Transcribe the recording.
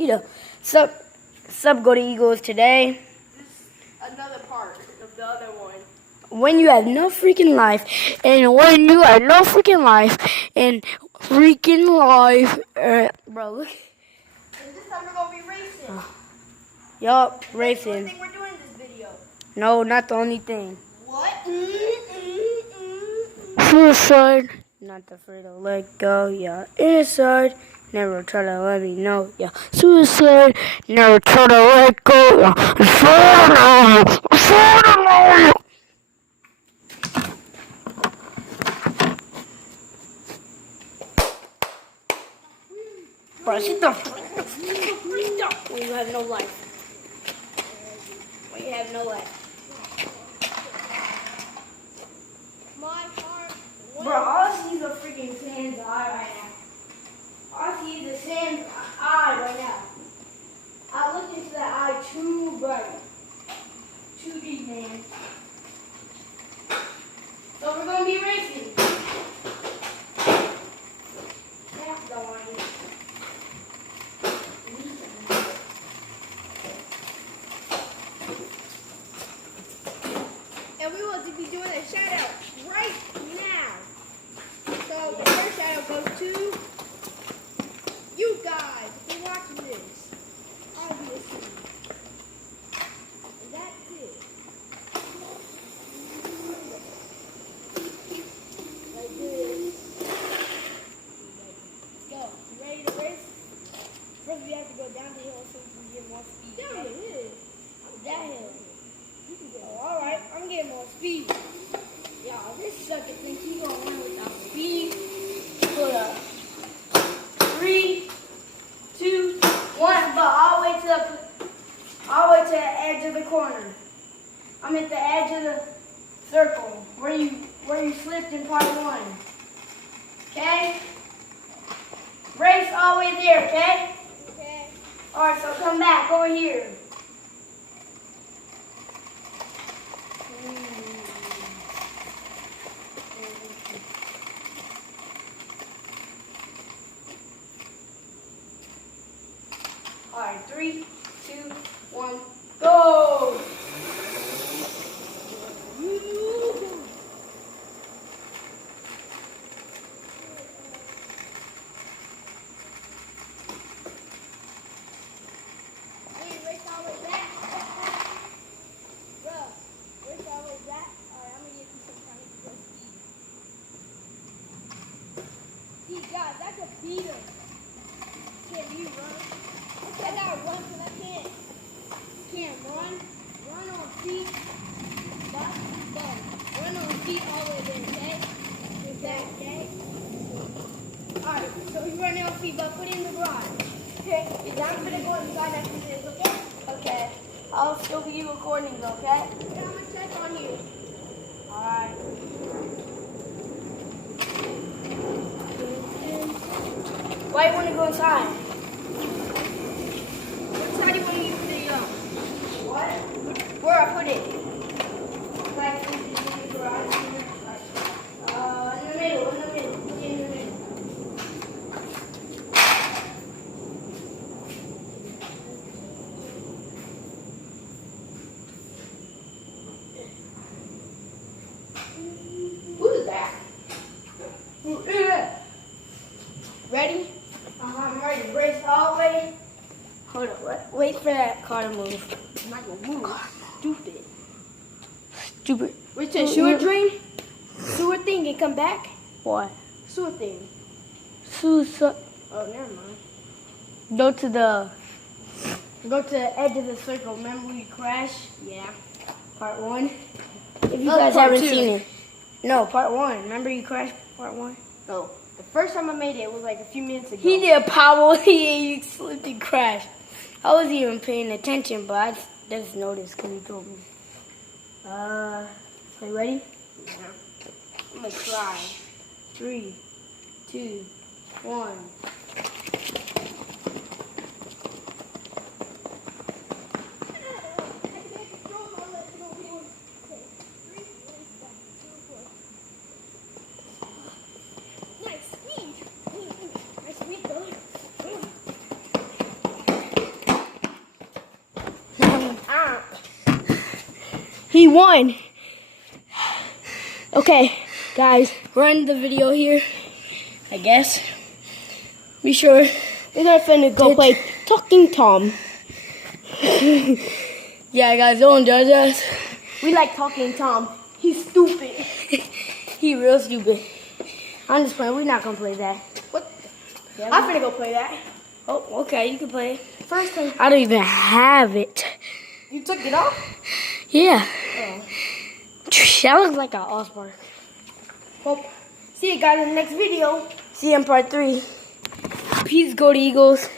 Keto. Sup, go to Eagles today. This is another part of the other one. When you have no freaking life, and when you have no freaking life, and freaking life, bro, look. And this time we're gonna be racing. Yup, That's the racing. only thing we're doing in this video. No, not the only thing. What? Suicide. Not afraid to let go, yeah. Inside. Never try to let me know, yeah. Suicide. Never try to let go, yeah. Bro, sit the freak up when you have no life. When you have no life. My heart. Bro, all I see is a freaking sand's eye right now. All I see is a sand's eye right now. I looked into that eye too bright. Too deep, man. So we're gonna be racing. Yeah, don't want to. And we will be doing a shout out right now. So the first shout out goes to you guys if you're watching this. Obviously. And that's it. Like this. Let's go. You ready to race? First we have to go down the hill so we can get more speed. Down the hill? That hill. You can go. Oh, alright, I'm getting more speed. Y'all, this sucker thinks he's gonna win without speed. Hold up. 3, 2, 1. But all the way to the edge of the corner. I'm at the edge of the circle where you slipped in part 1. Okay? Race all the way there, okay? Okay. Alright, so come back over here. Alright, 3, 2, 1, go! Hey, race all the way back. Bro, race all the way back. Alright, I'm gonna get you some kind of good speed. See, guys, that's a beater. Can you run? I gotta run because I can't run. Run on feet. But run on feet all the way there, okay? Just that, okay? Alright, so we run on feet, but put it in the garage. Okay? Because I'm gonna go inside after this, okay? Okay. I'll still be recording, okay? Yeah, I'm gonna check on you. Alright. Why you want to go inside? Which side do you want me to put it on? What? Where I put it? Like in the garage. In the middle. Put it in the middle. Who's that? Who is that? Ready? I'm ready. Brace all the way. Hold on. Wait for that car to move. I'm not gonna move. Stupid. Stupid. What's that, sewer drain? Sewer thing and come back? What? Sewer thing. Suicide. Oh, never mind. Go to the edge of the circle. Remember we crashed? Yeah. Part 1. If you Oh, guys part haven't 2. seen it. No, part 1. Remember you crashed part 1? No. The first time I made it was like a few minutes ago. He did power. He slipped and crashed. I wasn't even paying attention, but I just noticed because he told me. Are you ready? Yeah. I'm gonna try. 3, 2, 1. He won. Okay, guys, we're ending the video here, I guess. Be sure we're gonna finna go play Talking Tom. Yeah, guys, don't judge us. We like Talking Tom. He's stupid. He real stupid. I'm just playing. We're not gonna play that. What? Yeah, I'm finna go play that. Oh, okay, you can play it. First time. I don't even have it. You took it off? Yeah. Oh. That looks like an Allspark. Well, see you guys in the next video. See you in part 3. Peace, go to Eagles.